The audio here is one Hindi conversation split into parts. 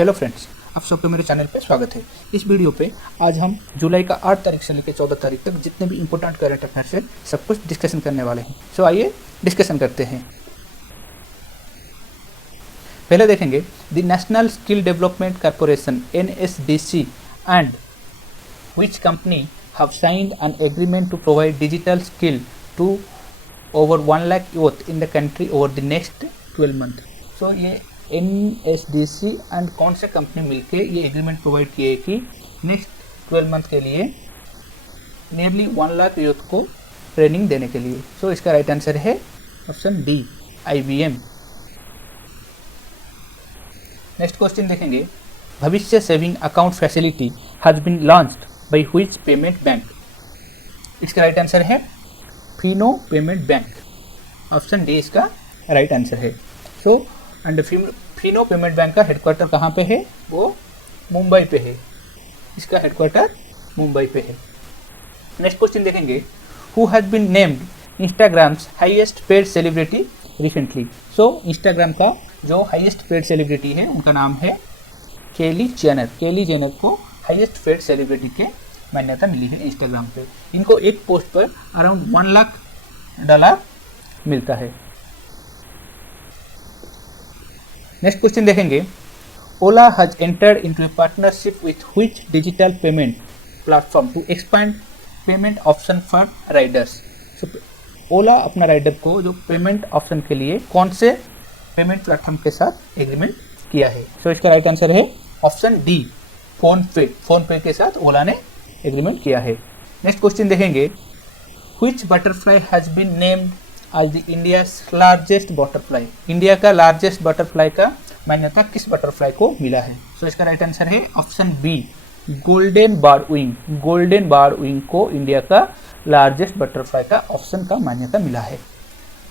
हेलो फ्रेंड्स, आप सबको मेरे चैनल पे स्वागत है। इस वीडियो पे आज हम जुलाई का 8 तारीख से लेकर 14 तारीख तक जितने भी इंपॉर्टेंट करंट अफेयर्स है सब कुछ डिस्कशन करने वाले हैं। सो आइए डिस्कशन करते हैं। पहले देखेंगे the national skill development corporation NSDC and which company have signed an agreement to provide digital skill to over 1 lakh youth in the country over the next 12 months। So ये NSDC एंड कौन से कंपनी मिलके ये एग्रीमेंट प्रोवाइड किए कि नेक्स्ट 12 मंथ के लिए नियरली 1 लाख यूथ को ट्रेनिंग देने के लिए। सो इसका राइट आंसर है option D, IBM। Next question देखेंगे, Bhavishya saving account facility has been launched by which payment bank. इसका राइट आंसर है Fino payment bank, option D इसका राइट आंसर है। So and Fino payment bank का हेडक्वार्टर कहाँ पे है? वो मुंबई पे है। इसका हेडक्वार्टर मुंबई पे है। नेक्स्ट क्वेश्चन देखेंगे, who has been named Instagram's highest paid celebrity recently. So Instagram का जो हाईएस्ट पेड सेलिब्रिटी है उनका नाम है केली जेनर। केली जेनर को हाईएस्ट पेड सेलिब्रिटी के मान्यता मिली है इंस्टाग्राम पे। इनको एक पोस्ट पर अराउंड $1 लाख मिलता है। नेक्स्ट क्वेश्चन देखेंगे, Ola has entered into a partnership with which digital payment platform to expand payment option for riders. So Ola अपना राइडर को जो पेमेंट ऑप्शन के लिए कौन से पेमेंट प्लेटफॉर्म के साथ एग्रीमेंट किया है? सो इसका राइट आंसर है ऑप्शन डी, फोन पे के साथ ओला ने एग्रीमेंट किया है। नेक्स्ट क्वेश्चन देखेंगे, which butterfly has been named as the India's largest butterfly. India का लार्जेस्ट बटरफ्लाई का मान्यता किस बटरफ्लाई को मिला है? सो इसका राइट आंसर है option B, golden birdwing. Golden birdwing को इंडिया का लार्जेस्ट बटरफ्लाई का ऑप्शन का मान्यता मिला है।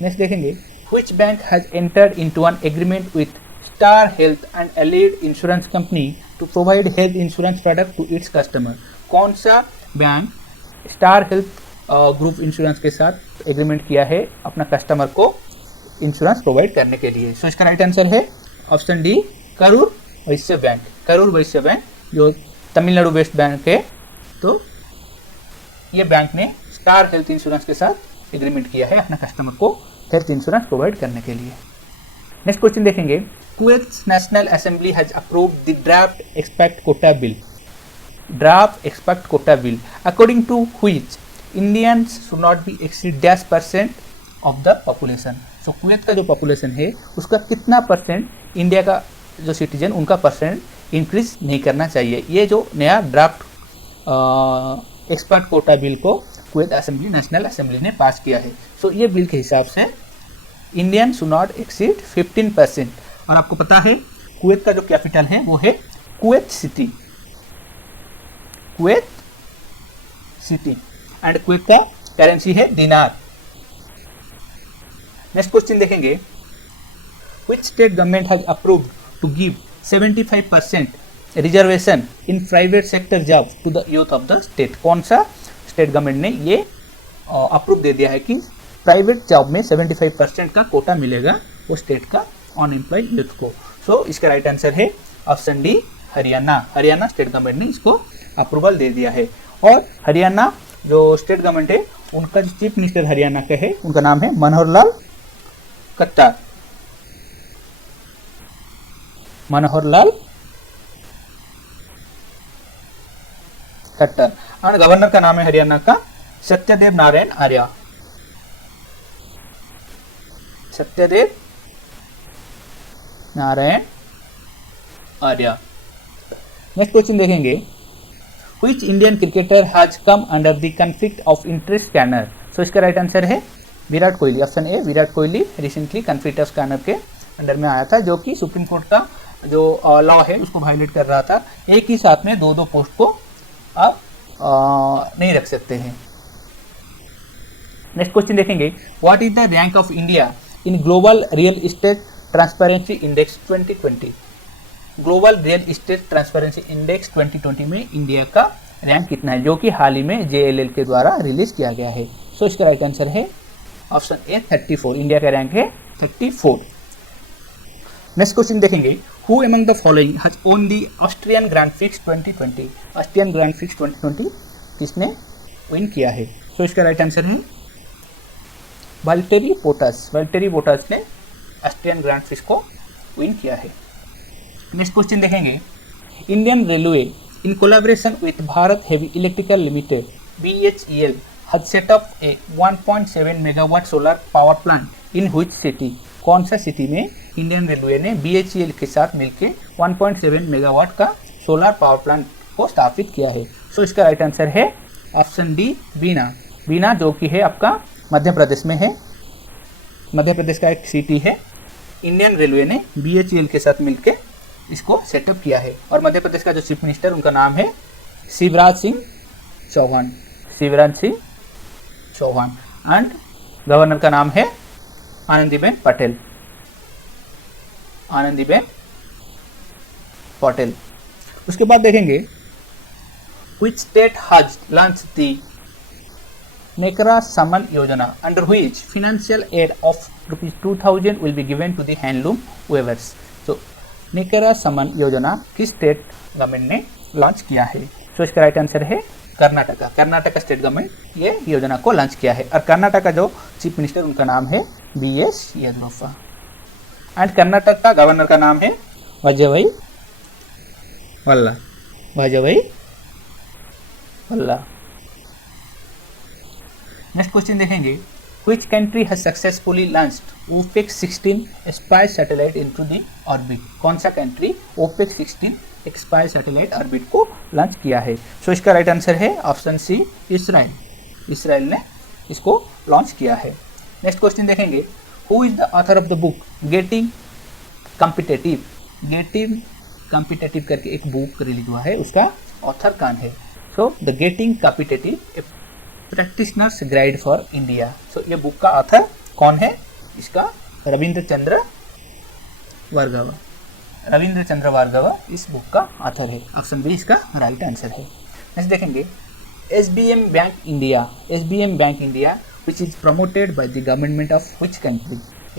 नेक्स्ट देखेंगे, which bank has entered into an agreement with Star Health and Allied Insurance Company to provide health insurance product to its customer. कौन सा bank Star Health group insurance के साथ एग्रीमेंट किया है अपना कस्टमर को इंश्योरेंस प्रोवाइड करने के लिए? सो इसका राइट आंसर है option D, Karur Vysya bank. Karur Vysya bank जो तमिलनाडु बेस्ड बैंक है, तो ये बैंक ने स्टार हेल्थ इंश्योरेंस के साथ एग्रीमेंट किया है अपना कस्टमर को हेल्थ इंश्योरेंस प्रोवाइड करने के लिए। नेक्स्ट क्वेश्चन देखेंगे, Kuwait national assembly has approved the draft expat quota bill. Draft expat quota bill according to which Indians should not be exceed -% of the population. So Kuwait का जो पॉपुलेशन है उसका कितना % इंडिया का जो सिटीजन उनका % इंक्रीज नहीं करना चाहिए। ये जो नया ड्राफ्ट एक्सपर्ट कोटा बिल को कुवैत असेंबली, नेशनल असेंबली ने पास किया है। सो ये बिल के हिसाब से इंडियन शुड नॉट एक्सीड 15%। और आपको पता है कुवैत का जो कैपिटल है वो है Kuwait City. Kuwait City and Kuwait का करेंसी है दिनार। नेक्स्ट क्वेश्चन देखेंगे, which state government has approved to give 75% reservation in private sector job to the youth of the state. कौन सा स्टेट गवर्नमेंट ने ये अप्रूव दे दिया है कि प्राइवेट जॉब में 75% का कोटा मिलेगा वो स्टेट का अनएम्प्लॉयड यूथ को? सो इसका राइट आंसर है option D, Haryana. Haryana state government ने इसको अप्रूवल दे दिया है। और हरियाणा जो स्टेट गवर्नमेंट है उनका जो चीफ मिनिस्टर हरियाणा के है उनका नाम है मनोहर लाल खट्टर। मनोहर लाल खट्टर। और गवर्नर का नाम है हरियाणा का सत्यदेव नारायण आर्य। सत्यदेव नारायण आर्य। नेक्स्ट क्वेश्चन देखेंगे, which Indian cricketer has come under the conflict of interest scanner. So इसका राइट आंसर है Virat Kohli, option A. Virat Kohli recently conflict of scanner के अंडर में आया था, जो कि सुप्रीम कोर्ट का जो लॉ है उसको वायलेट कर रहा था। एक ही साथ में दो पोस्ट को आप नहीं रख सकते हैं। नेक्स्ट क्वेश्चन देखेंगे, what is the rank of India in global real estate transparency index 2020। Global real estate transparency index 2020 में इंडिया का रैंक कितना है, जो कि हाल ही में JLL के द्वारा रिलीज किया गया है? सो इसका राइट आंसर है ऑप्शन ए 34। इंडिया का रैंक है 34। नेक्स्ट क्वेश्चन देखेंगे, who among the following has own the Austrian grand fix 2020? Austrian grand fix 2020 किसने विन किया है? सो इसका राइट आंसर है वाल्टेरी बोटास। वाल्टेरी बोटास ने ऑस्ट्रियन ग्रैंड फिक्स को विन किया है। नेक्स्ट क्वेश्चन देखेंगे, Indian railway in collaboration with Bharat heavy electrical limited BHEL has set up a 1.7 megawatt solar power plant in which city? कौन सा सिटी में इंडियन रेलवे ने BHEL के साथ मिलकर 1.7 मेगावाट का सोलर पावर प्लांट को स्थापित किया है? सो इसका राइट आंसर है ऑप्शन डी, बीना। बीना जो कि है आपका मध्य प्रदेश में है, मध्य प्रदेश का एक सिटी है। इंडियन रेलवे ने BHEL के साथ मिलकर इसको सेटअप किया है। और मध्य प्रदेश का जो चीफ मिनिस्टर उनका नाम है शिवराज सिंह चौहान। शिवराज सिंह चौहान। एंड गवर्नर का नाम है आनंदीबेन पटेल। आनंदीबेन पटेल। उसके बाद देखेंगे, which state has launched the Nekra समन योजना under which financial aid of rupees 2000 will be given to the handloom weavers? So Nekra समन योजना किस स्टेट गवर्नमेंट ने लॉन्च किया है? सो इसका राइट आंसर है कर्नाटका। कर्नाटका स्टेट गवर्नमेंट ये योजना को लॉन्च किया है। और कर्नाटक का जो चीफ मिनिस्टर उनका नाम है BS येदियुरप्पा। एंड कर्नाटक का गवर्नर का नाम है वाजपेयी वल्ला। वाजपेयी वल्ला। नेक्स्ट क्वेश्चन देखेंगे, which country has successfully launched OPEC 16 spy satellite into the orbit? कौन सा country OPEC 16 spy satellite orbit को लॉन्च किया है? सो इसका राइट आंसर है ऑप्शन सी, इसराइल। इसराइल ने इसको लॉन्च किया है। नेक्स्ट क्वेश्चन देखेंगे, who is the author of the book getting competitive? Getting competitive करके एक बुक रिलीज हुआ है, उसका ऑथर कौन है? So the getting competitive practitioners guide for India. So ये बुक का ऑथर कौन है? इसका रविंद्र चंद्र भार्गव। रविंद्र चंद्र भार्गव इस बुक का ऑथर है। ऑप्शन बी इसका राइट आंसर है। नेक्स्ट देखेंगे, SBM bank India. SBM bank India which is promoted by the government of which country?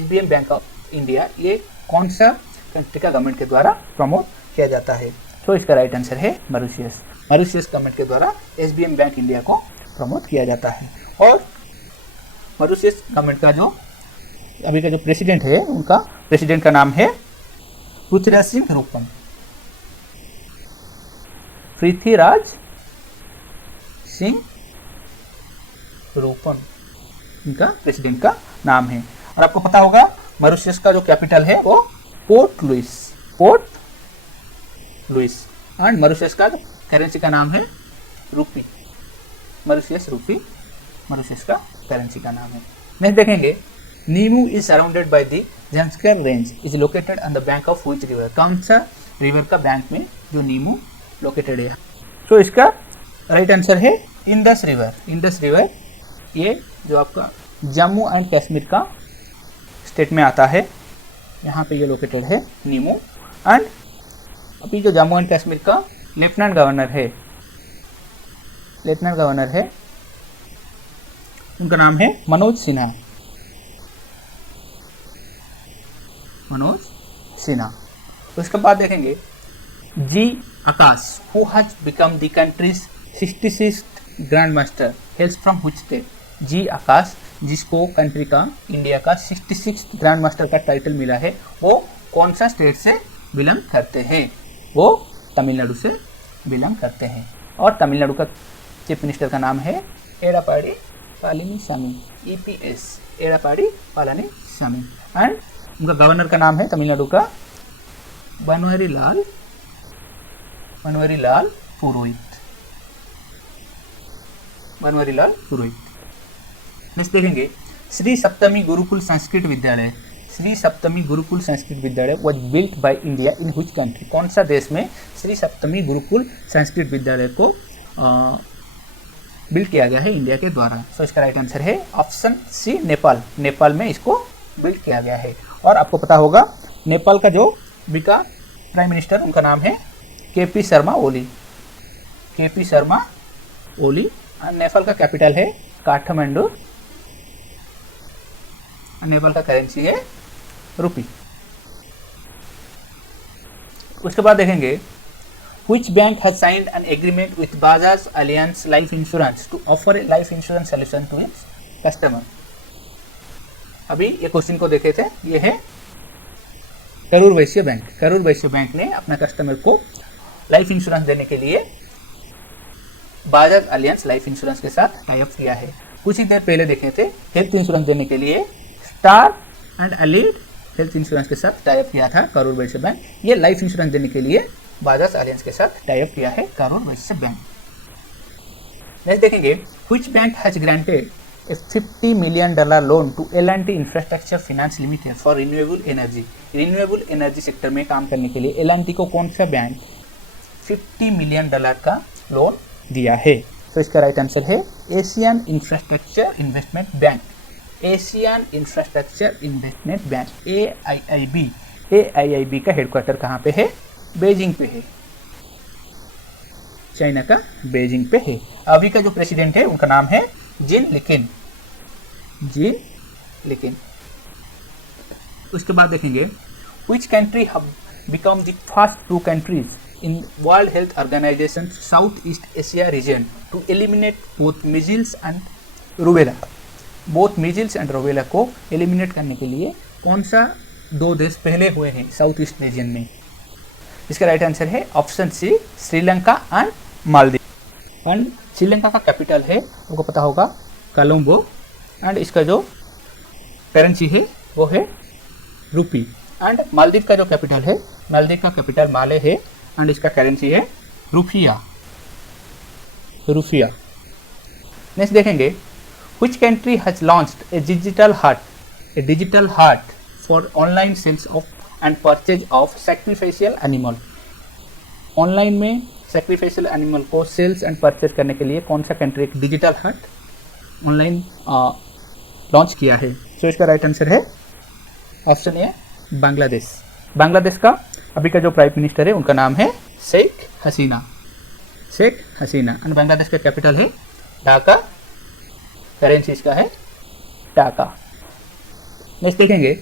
SBM bank of India ये कौन सा कंट्री का गवर्नमेंट के द्वारा प्रमोट किया जाता है? तो इसका राइट आंसर है मॉरिशस। मॉरिशस गवर्नमेंट के द्वारा SBM बैंक इंडिया को प्रमोट किया जाता है। और मॉरिशस गवर्नमेंट का जो अभी का जो प्रेसिडेंट है, उनका प्रेसिडेंट का नाम है पृथ्वीराज सिंह रूपम। पृथ्वीराज सिंह रूपम इनका प्रेसिडेंट का नाम है। और आपको पता होगा मॉरिशस का जो कैपिटल है वो Port Louis. Port Louis. And Mauritius का करेंसी का नाम है रूपी। मॉरिशस रूपी मॉरिशस का करेंसी का नाम है। नेक्स्ट देखेंगे, Nimmu is surrounded by the Zanskar range is located on the bank of which river? कौन सा रिवर का बैंक में जो नीमू लोकेटेड है? सो इसका राइट आंसर है इंडस रिवर। इंडस रिवर ये जो आपका जम्मू एंड कश्मीर का स्टेट में आता है, यहाँ पे ये लोकेटेड है नीमू। एंड अभी जो जम्मू एंड कश्मीर का लेफ्टिनेंट गवर्नर है उनका नाम है मनोज सिन्हा। मनोज सिन्हा। उसके बाद देखेंगे, G Aakash who has become the country's 66th grand master hails from which state? G Aakash जिसको कंट्री का इंडिया का 66th ग्रैंड मास्टर का टाइटल मिला है, वो कौन सा स्टेट से बिलोंग करते हैं? वो तमिलनाडु से बिलोंग करते हैं। और तमिलनाडु का चीफ मिनिस्टर का नाम है एडापाडी पलानीसामी। EPS एडापाडी पलानीसामी। एंड उनका गवर्नर का नाम है तमिलनाडु का बनवारी लाल पुरोहित। बनवारी लाल पुरोहित। नेक्स्ट देखेंगे, श्री सप्तमी गुरुकुल संस्कृत विद्यालय। श्री सप्तमी गुरुकुल संस्कृत विद्यालय was built by India in which country? कौन सा देश में श्री सप्तमी गुरुकुल संस्कृत विद्यालय को बिल्ड किया गया है इंडिया के द्वारा? सो इसका राइट आंसर है ऑप्शन सी, नेपाल। नेपाल में इसको बिल्ड किया गया है। और आपको पता होगा नेपाल का जो अभी प्राइम मिनिस्टर उनका नाम है KP शर्मा ओली। KP शर्मा ओली। नेपाल का कैपिटल है काठमांडू। नेपाल का करेंसी है रुपी। उसके बाद देखेंगे which bank has signed an agreement with Bajaj Allianz Life Insurance to offer a life insurance solution to its customer। अभी ये क्वेश्चन को देखे थे, ये है करूर वैश्य बैंक। करूर वैश्य बैंक ने अपना कस्टमर को लाइफ इंश्योरेंस देने के लिए बाजाज अलियंस लाइफ इंश्योरेंस के साथ टाई अप किया है। कुछ ही देर पहले देखे थे हेल्थ इंश्योरेंस देने के लिए स्टार एंड एलिड हेल्थ इंश्योरेंस के साथ टाई अप किया था करूर वैश्य बैंक। ये लाइफ इंश्योरेंस देने के लिए बाजाज अलियंस के साथ टाई अप किया है करूर वैश्य बैंक। नेक्स्ट देखेंगे which bank has granted a $50 million loan to L&T infrastructure finance limited for renewable energy. Renewable energy sector में काम करने के लिए L&T को कौन सा बैंक $50 मिलियन का लोन दिया है? तो इसका राइट आंसर है Asian infrastructure investment bank. Asian infrastructure investment bank AIIB। AIIB का हेडक्वार्टर कहाँ पे है? बेजिंग पे है, चाइना का बेजिंग पे है। अभी का जो प्रेसिडेंट है उनका नाम है जिन लिकिन। जिन लिकिन। उसके बाद देखेंगे which country have become the first 2 countries in World Health Organization Southeast Asia region to eliminate both measles and rubella। both measles and rubella को एलिमिनेट करने के लिए कौन सा 2 देश पहले हुए हैं साउथ ईस्ट रीजन में? इसका राइट आंसर है option C Sri Lanka and Maldives. And Sri Lanka का कैपिटल है, आपको पता होगा, कोलंबो। एंड इसका जो करेंसी है वो है रूपी। एंड मालदीव का जो कैपिटल है, मालदीव का कैपिटल माले है एंड इसका करेंसी है रुफिया। रुफिया। नेक्स्ट देखेंगे which country has launched a digital heart for online sales of and purchase of sacrificial animal. Online में सैक्रिफिशियल एनिमल को सेल्स एंड परचेज करने के लिए कौन सा कंट्री एक डिजिटल हार्ट ऑनलाइन लॉन्च किया है? सो इसका राइट आंसर है ऑप्शन ए बांग्लादेश। बांग्लादेश का अभी का जो प्राइम मिनिस्टर है उनका नाम है शेख हसीना। शेख हसीना। एंड बांग्लादेश का कैपिटल है ढाका। करेंसी इसका है टाका। नेक्स्ट देखेंगे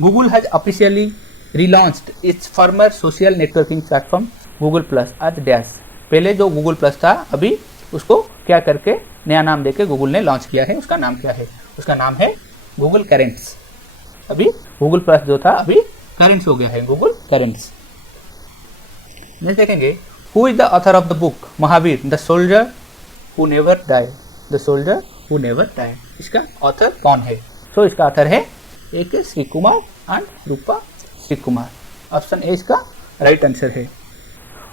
Google has officially relaunched its former social networking platform Google plus आज डैश। पहले जो गूगल प्लस था अभी उसको क्या करके नया नाम देके गूगल ने लॉन्च किया है। उसका नाम क्या है? उसका नाम है गूगल करेंट्स। अभी गूगल प्लस जो था अभी करेंट्स हो गया है, गूगल करेंट्स। नेक्स्ट देखेंगे who is the author of the book Mahavir the soldier who never died. The soldier who never died, इसका ऑथर कौन है? सो इसका ऑथर है AK Shri Kumar and Rupa Shri Kumar. Option A इसका राइट आंसर है।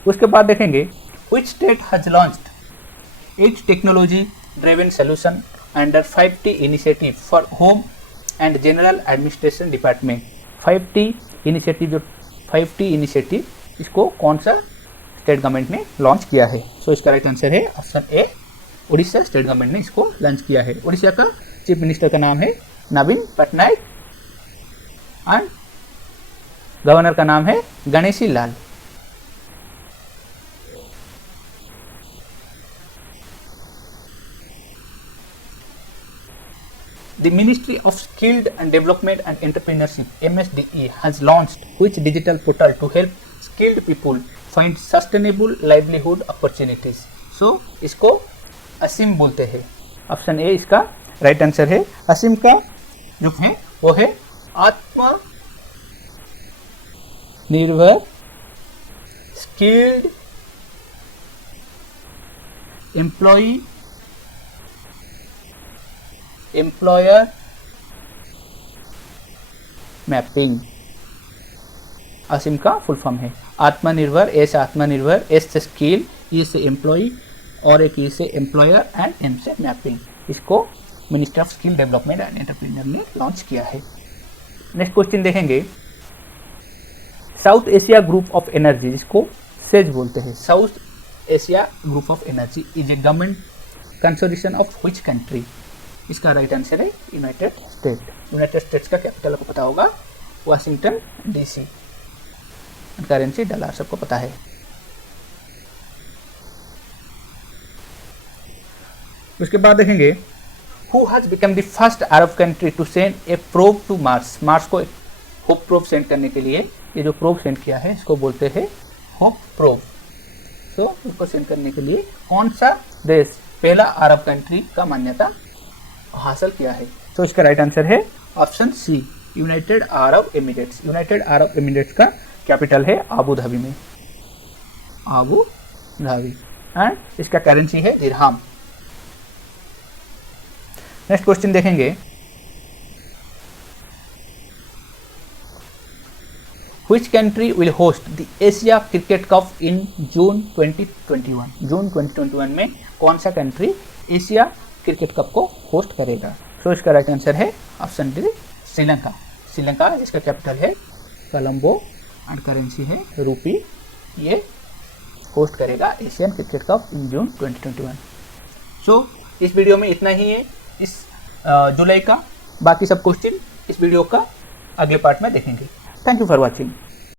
उसके बाद देखेंगे which state has launched 8 technology driven solution under 5T initiative for home and general administration department। 5T initiative जो 5T initiative इसको कौन सा स्टेट गवर्नमेंट ने लॉन्च किया है? सो इसका राइट आंसर है option A Orissa state government ने इसको लॉन्च किया है। उड़ीसा का चीफ मिनिस्टर का नाम है नवीन पटनायक एंड गवर्नर का नाम है Ganeshi Lal. The Ministry of Skilled and Development and Entrepreneurship MSDE has launched which digital portal to help skilled people find sustainable livelihood opportunities? So इसको असीम बोलते हैं। ऑप्शन ए इसका राइट आंसर है। असीम का जो है वो है आत्मनिर्भर स्किल्ड एम्प्लॉयर मैपिंग। असीम का फुल फॉर्म है आत्मनिर्भर। एस आत्मनिर्भर, एस से स्किल, ई से एम्प्लॉय और एक ई से एम्प्लॉयर एंड एम से मैपिंग। इसको minister of skill development and entrepreneur ने लॉन्च किया है। नेक्स्ट क्वेश्चन देखेंगे south Asia group of energy, जिसको सेज बोलते हैं, south Asia group of energy is a government consortium of which country? इसका राइट आंसर है यूनाइटेड स्टेट। यूनाइटेड स्टेट्स का कैपिटल आपको पता होगा वाशिंगटन DC। करेंसी डॉलर सबको पता है। उसके बाद देखेंगे who has become the first Arab country to send a probe to Mars. Mars को एक होप प्रोब सेंड करने के लिए ये जो प्रोब सेंड किया है इसको बोलते हैं होप प्रोब। सो इसको सेंड करने के लिए कौन सा देश पहला अरब कंट्री का मान्यता हासिल किया है? तो इसका राइट आंसर है option C, United Arab Emirates. United Arab Emirates का कैपिटल है अबू धाबी में, अबू धाबी, एंड इसका करेंसी है दिरहम। नेक्स्ट क्वेश्चन देखेंगे, Which country will host the Asia Cricket Cup in June 2021? जून 2021 में कौन सा कंट्री एशिया क्रिकेट कप को होस्ट करेगा? सो इसका राइट आंसर है ऑप्शन डी, श्रीलंका। श्रीलंका जिसका कैपिटल है कोलंबो एंड करेंसी है रूपी, ये होस्ट करेगा एशियन क्रिकेट कप इन जून 2021। सो इस वीडियो में इतना ही है इस जुलाई का। बाकी सब क्वेश्चन इस वीडियो का अगले पार्ट में देखेंगे। Thank you for watching.